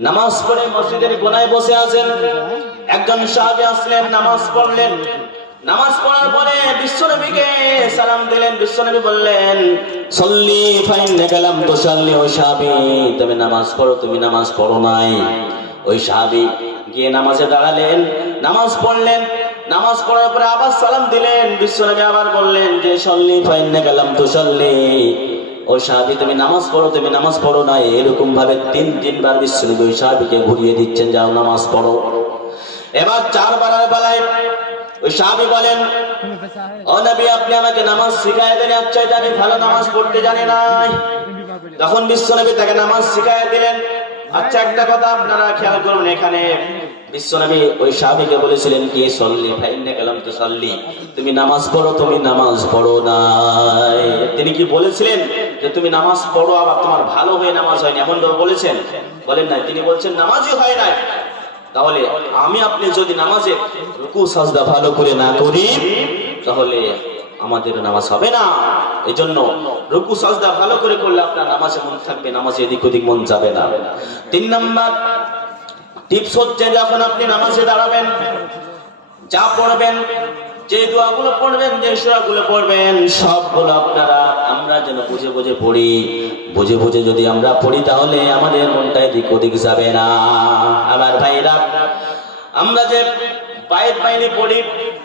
নামাজ পড়ে মসজিদের কোনায় বসে আছেন। একজন সাহাবী আসলেন, নামাজ পড়লেন। নামাজ পড়ার পরে বিশ্বনবীকে সালাম দিলেন। বিশ্বনবী বললেন, সল্লি ফাইন্না কালাম তুসাল্লি ওই সাহাবী, তুমি নামাজ পড়ো, তুমি নামাজ পড়ো নাই। ওই সাহাবী গিয়ে নামাজে দাঁড়ালেন। নামাজ পড়লেন। নামাজ পড়ার পরে আবার সালাম দিলেন। বিশ্বনবী আবার বললেন যে, সল্লি ফাইন্না কালাম তুসাল্লি ওই সাহাবি, তুমি নামাজ পড়ো, তুমি নামাজ পড়ো না। এরকম ভাবে তিন, তিনবার বিশ্বনবী ওই সাহাবিকে ঘুরিয়ে দিচ্ছেন যাও নামাজ পড়ো। এবার চারবার বেলায় ওই সাহাবি বলেন, ও নবী, আপনি আমাকে নামাজ শিখাই দেন আচ্ছা আমি ভালো নামাজ পড়তে জানি নাই। তখন বিশ্বনবী তাকে নামাজ শিখাই দিলেন। আচ্ছা একটা কথা আপনারা খেয়াল করুন এখানে। বিশ্বনবী ওই সাহাবিকে বলেছিলেন কি, সল্লি ফাইন্না কালাম তো সল্লি তুমি নামাজ পড়ো, তুমি নামাজ পড়ো নাই। তিনি কি বলেছিলেন? যে তুমি নামাজ পড়ো আবার তোমার ভালো হয়ে নামাজ হয়নি, এমন ভাবে বলেছেন? বলেন নাই, তিনি বলছেন নামাজই হয় নাই। তাহলে আমি আপনি যদি নামাজে রুকু, সাজদা ভালো করে না করি, তাহলে আমাদের নামাজ হবে না। এজন্য রুকু, সাজদা ভালো করে করলে আপনার নামাজে মন থাকবে, নামাজে এদিক ওদিক মন যাবে না। তিন নাম্বার, টিপস হচ্ছে যখন আপনি নামাজে দাঁড়াবেন, যা পড়বেন যে দোয়াগুলো পড়বেন, যে সুরাগুলো পড়বেন, সবগুলো আপনারা, আমরা যেন বুঝে বুঝে পড়ি। বুঝে বুঝে যদি আমরা পড়ি, তাহলে আমাদের মনটা এদিক ওদিক যাবে না। আমার ভাইরা আমরা যে পায়ের পাইনি পড়ি,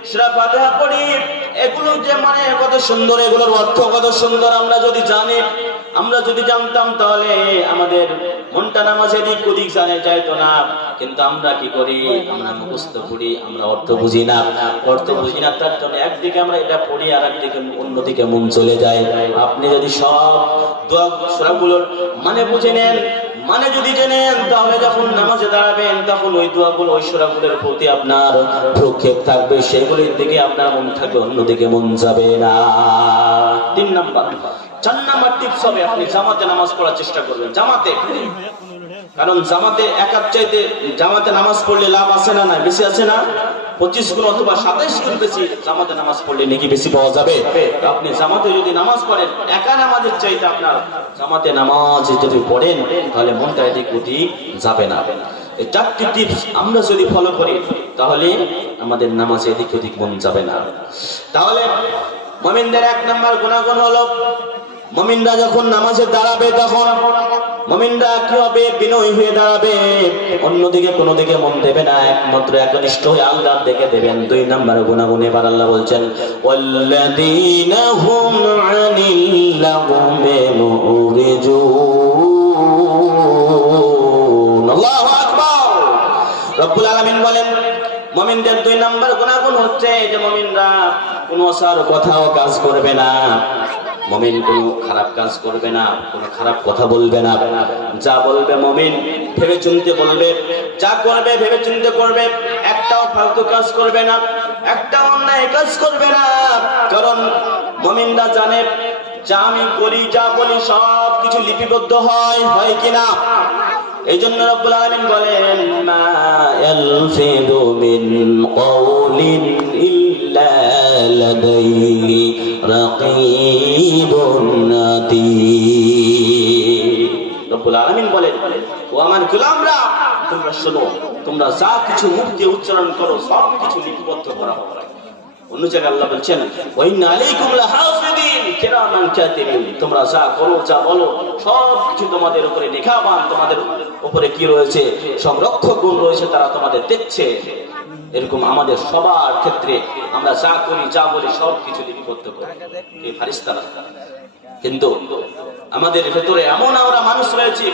সুরা ফাতিহা পড়ি, এগুলো যে মানে কত সুন্দর, এগুলোর অর্থ কত সুন্দর, আমরা যদি জানি আমরা যদি জানতাম তাহলে আমাদের মনটা নামাজ এদিক ওদিক জানে যাইতো না। কিন্তু আমরা কি করি? আমরা মুখস্থ পড়ি আমরা অর্থ বুঝি না। অর্থ বুঝি না, তার জন্য একদিকে আমরা এটা পড়ি আর একদিকে অন্যদিকে মন চলে যায়। আপনি যদি সব দোয়া মানে বুঝে নেন মানে যদি জেনেন তাহলে যখন নামাজে দাঁড়াবেন, তখন ওই দোয়াগুলো, ওই সুরাগুলোর প্রতি আপনার প্রক্ষেপ থাকবে। সেগুলির দিকে আপনার মন থাকবে, অন্যদিকে মন যাবে না। তিন নাম্বার। টিপস হবে আপনি জামাতে নামাজ পড়ার চেষ্টা করবেন। জামাতে। কারণ জামাতে একার চাইতে জামাতে নামাজ পড়লে লাভ আছে না না বেশি আছে না? পঁচিশ গুণ অথবা সাতাইশ গুণ বেশি জামাতে নামাজ পড়লে নাকি বেশি পাওয়া যাবে? আপনি জামাতে যদি নামাজ পড়েন, একা নামাজের চাইতে আপনার জামাতে নামাজ যদি পড়েন, তাহলে মনটা এদিক ওদিক যাবে না। এই চারটি টিপস আমরা যদি ফলো করি, তাহলে আমাদের নামাজে এদিক ওদিক মন যাবে না। তাহলে মমিনদের এক নম্বর গুণাগুণ হলো মমিনরা যখন নামাজে দাঁড়াবে তখন মমিনরা কি হবে? বিনয় হয়ে দাঁড়াবে। অন্যদিকে কোনো দিকে মন দেবে না, একমাত্র একনিষ্ঠ হয়ে আল্লাহর দিকে দেবেন। দুই নাম্বার গুণাগুণ এবার আল্লাহ বলছেন আল্লাহু রব্বুল বলেন, মমিনদের দুই হচ্ছে যে মমিনরা কোনো অসার কথাও কাজ করবে না। মমিন কোনো খারাপ কাজ করবে না, কোনো খারাপ কথা বলবে না। যা বলবে মমিন ভেবে চিনতে বলবে। যা করবে ভেবে চিনতে করবে। একটাও ফালতু কাজ করবে না একটা অন্যায় কাজ করবে না। কারণ মমিনরা জানে, যা আমি করি, যা বলি, সব কিছু লিপিবদ্ধ হয় হয় কিনা এই জন্য রব্বুল আলামিন বলেন, মা ইয়ালফিদু মিন আতীদ বলেন তোমরা তোমরা যা কিছু মুখ দিয়ে উচ্চারণ করো সব কিছু লিপিবদ্ধ করা হবে। অন্য জায়গায় আল্লাহ বলছেন তোমরা যা করো যা বলো তোমাদের উপরে নিখাবান, তোমাদের উপরে কি রয়েছে? সংরক্ষক গুণ রয়েছে তারা তোমাদের দেখছে। এরকম আমাদের সবার ক্ষেত্রে আমরা যা করি, যা বলি সব কিছু লিপিবদ্ধ করি। কিন্তু আমাদের ভেতরে এমন আমরা মানুষ রয়েছে,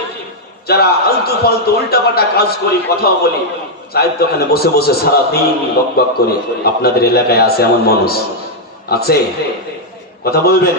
যারা আলতু ফালতু উল্টাপাল্টা কাজ করি, কথাও বলি চায়ের দোকানে বসে বসে সারাদিন বক বক করি আপনাদের এলাকায় আছে এমন মানুষ। আছে? কথা বলবেন?